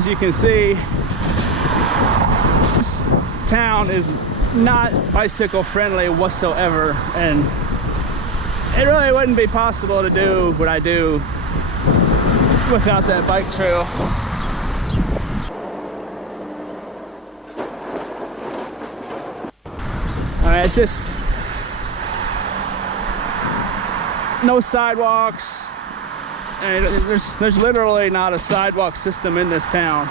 as you can see, this town is not bicycle friendly whatsoever, and it really wouldn't be possible to do what I do without that bike trail. It's just no sidewalks, and there's literally not a sidewalk system in this town.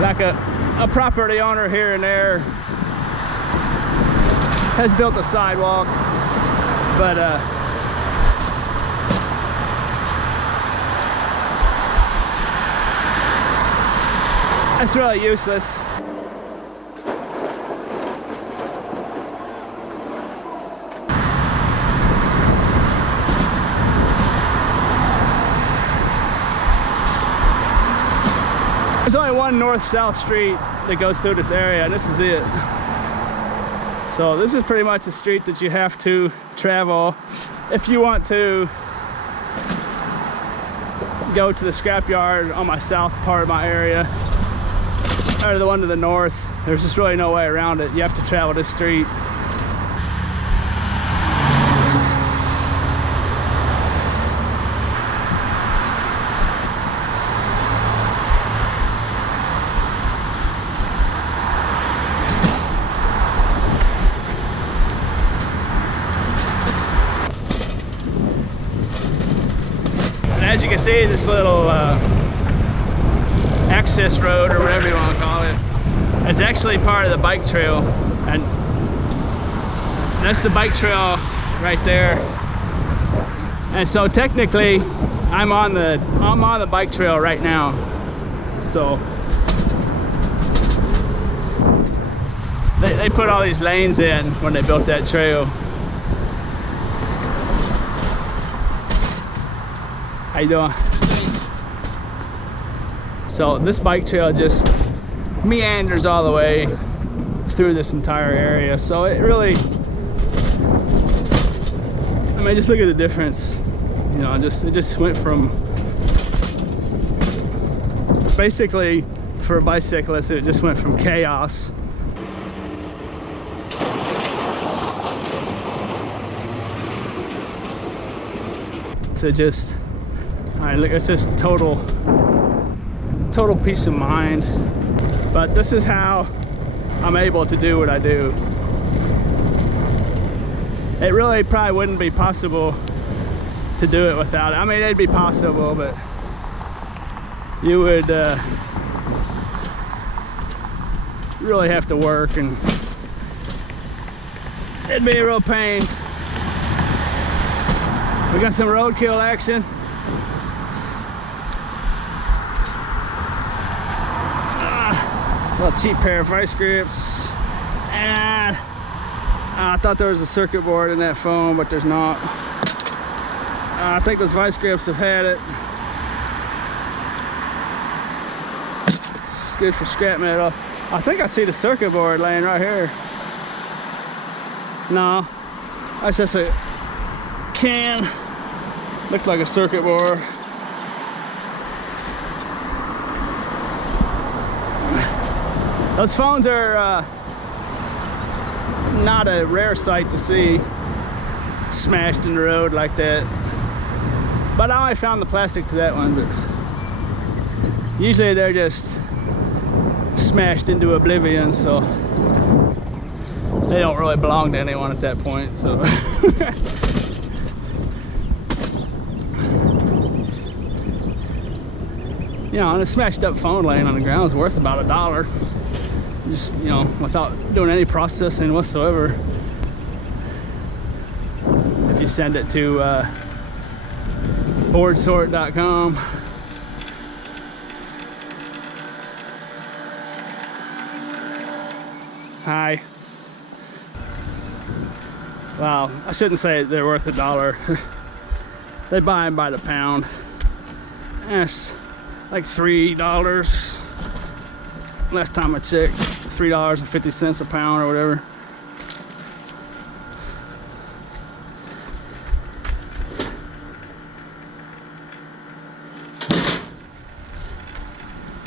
Like a property owner here and there has built a sidewalk, but it's really useless. There's only one north-south street that goes through this area, and this is it. So this is pretty much the street that you have to travel if you want to go to the scrapyard on my south part of my area, or the one to the north. There's just really no way around it. You have to travel this street. As you can see, this little access road, or whatever you want to call it, is actually part of the bike trail, and that's the bike trail right there. And so technically, I'm on the bike trail right now. So they put all these lanes in when they built that trail. How you doing? So this bike trail just meanders all the way through this entire area. So it really, I mean, just look at the difference. You know, it just went from, basically for a bicyclist, it just went from chaos to just, all right, look, it's just total peace of mind. But this is how I'm able to do what I do. It really probably wouldn't be possible to do it without it. I mean, it'd be possible, but you would really have to work, and it'd be a real pain. We got some roadkill action. Little cheap pair of vice grips, and I thought there was a circuit board in that foam, but there's not. I think those vice grips have had it. It's good for scrap metal. I think I see the circuit board laying right here. No, that's just a can. Looked like a circuit board. Those phones are not a rare sight to see smashed in the road like that. But I only found the plastic to that one, but usually they're just smashed into oblivion, so they don't really belong to anyone at that point. So you know, and a smashed up phone laying on the ground is worth about $1. Just, you know, without doing any processing whatsoever. If you send it to boardsort.com. Hi. Well, I shouldn't say they're worth $1. They buy them by the pound. It's like $3. Last time I checked, $3.50 a pound or whatever.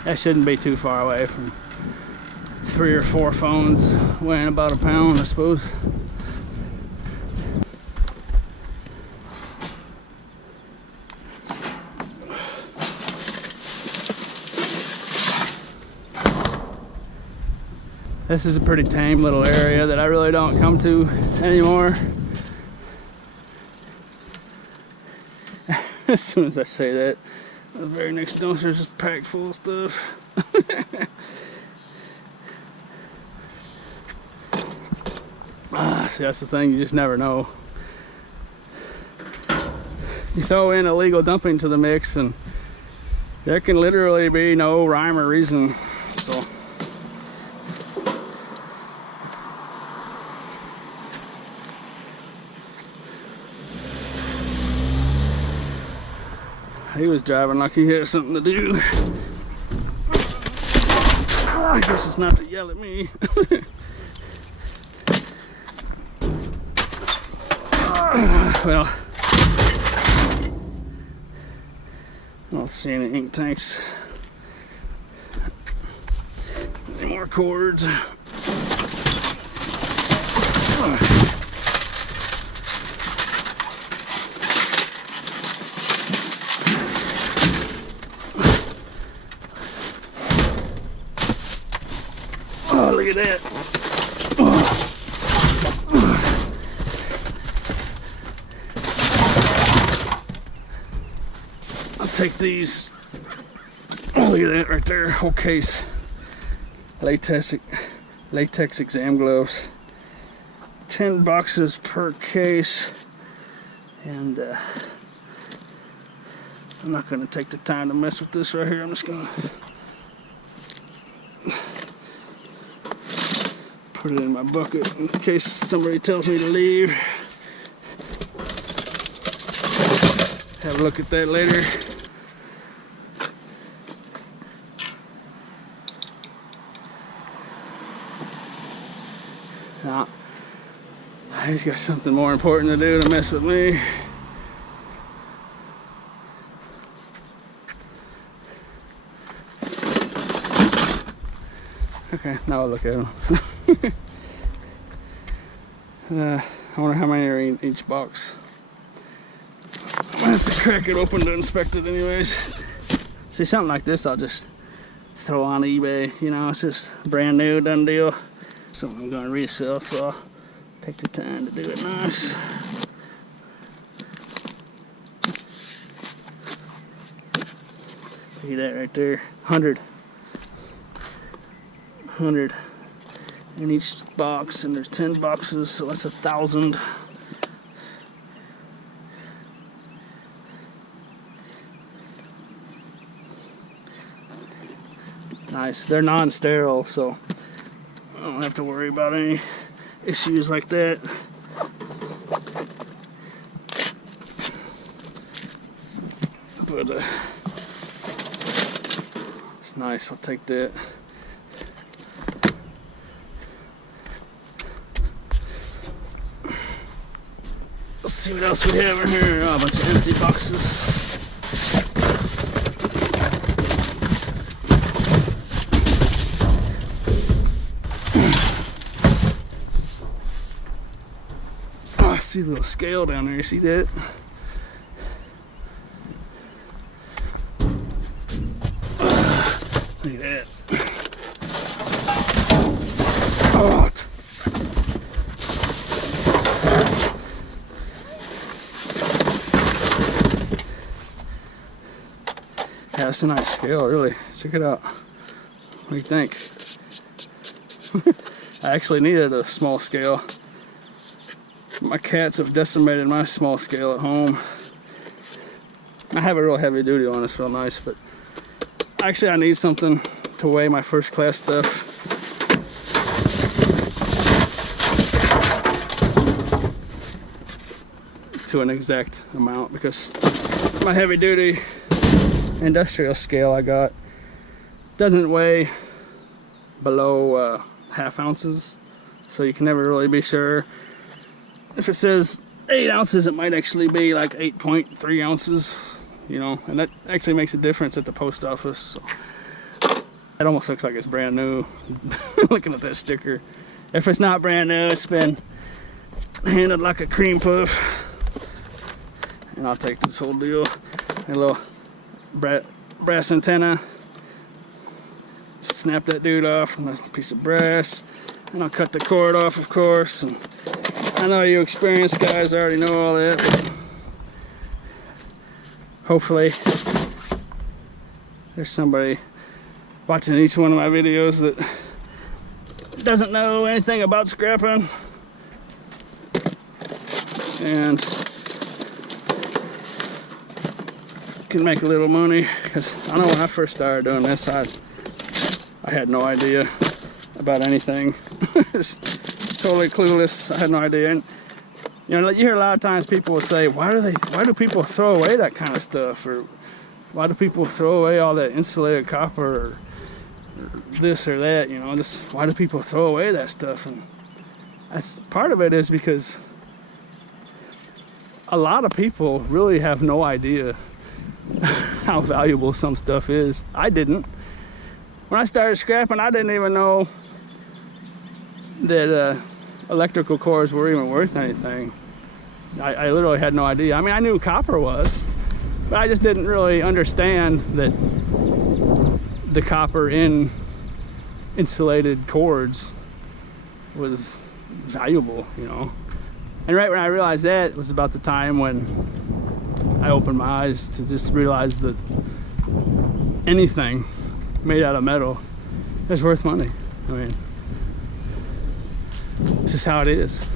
That shouldn't be too far away from 3 or 4 phones weighing about a pound, I suppose. This is a pretty tame little area that I really don't come to anymore. As soon as I say that, the very next dumpster is just packed full of stuff. See, that's the thing, you just never know. You throw in illegal dumping to the mix and there can literally be no rhyme or reason. So he was driving like he had something to do. I guess it's not to yell at me. Well, I don't see any ink tanks. Any more cords? Oh, look at that. I'll take these. Oh, look at that right there. Whole case. Latex exam gloves. 10 boxes per case. And I'm not going to take the time to mess with this right here. I'm just going to put it in my bucket in case somebody tells me to leave. Have a look at that later. Now, he's got something more important to do to mess with me. Okay, now I'll look at him. I wonder how many are in each box. I'm gonna have to crack it open to inspect it anyways. See, something like this I'll just throw on eBay, you know, it's just brand new, done deal. Something I'm gonna resell, so I'll take the time to do it nice. Look at that right there, 100 in each box, and there's 10 boxes, so that's 1,000. Nice. They're non-sterile, so I don't have to worry about any issues like that. But it's nice. I'll take that. Let's see what else we have in here. Oh, a bunch of empty boxes. Oh, I see a little scale down there. See that? Look at that. Oh. Yeah, that's a nice scale, really. Check it out. What do you think? I actually needed a small scale. My cats have decimated my small scale at home. I have a real heavy duty one, it's real nice, but actually I need something to weigh my first class stuff. To an exact amount, because my heavy duty industrial scale I got doesn't weigh below half ounces, so you can never really be sure. If it says 8 ounces, it might actually be like 8.3 ounces, you know, and that actually makes a difference at the post office. So It almost looks like it's brand new. Looking at that sticker. If it's not brand new, it's been handled like a cream puff. And I'll take this whole deal. A little brass antenna. Snap that dude off with a piece of brass. And I'll cut the cord off, of course. And I know you experienced guys already know all that. But hopefully there's somebody watching each one of my videos that doesn't know anything about scrapping and can make a little money, because I know when I first started doing this, I had no idea about anything. Just totally clueless. I had no idea. And you know, you hear a lot of times people will say, why do people throw away that kind of stuff, or why do people throw away all that insulated copper, or this or that, you know, why do people throw away that stuff? And that's part of it is because a lot of people really have no idea how valuable some stuff is. I didn't. When I started scrapping, I didn't even know that electrical cores were even worth anything. I literally had no idea. I mean, I knew copper was, but I just didn't really understand that the copper in insulated cords was valuable, you know. And right when I realized that was about the time when I opened my eyes to just realize that anything made out of metal is worth money. I mean, it's just how it is.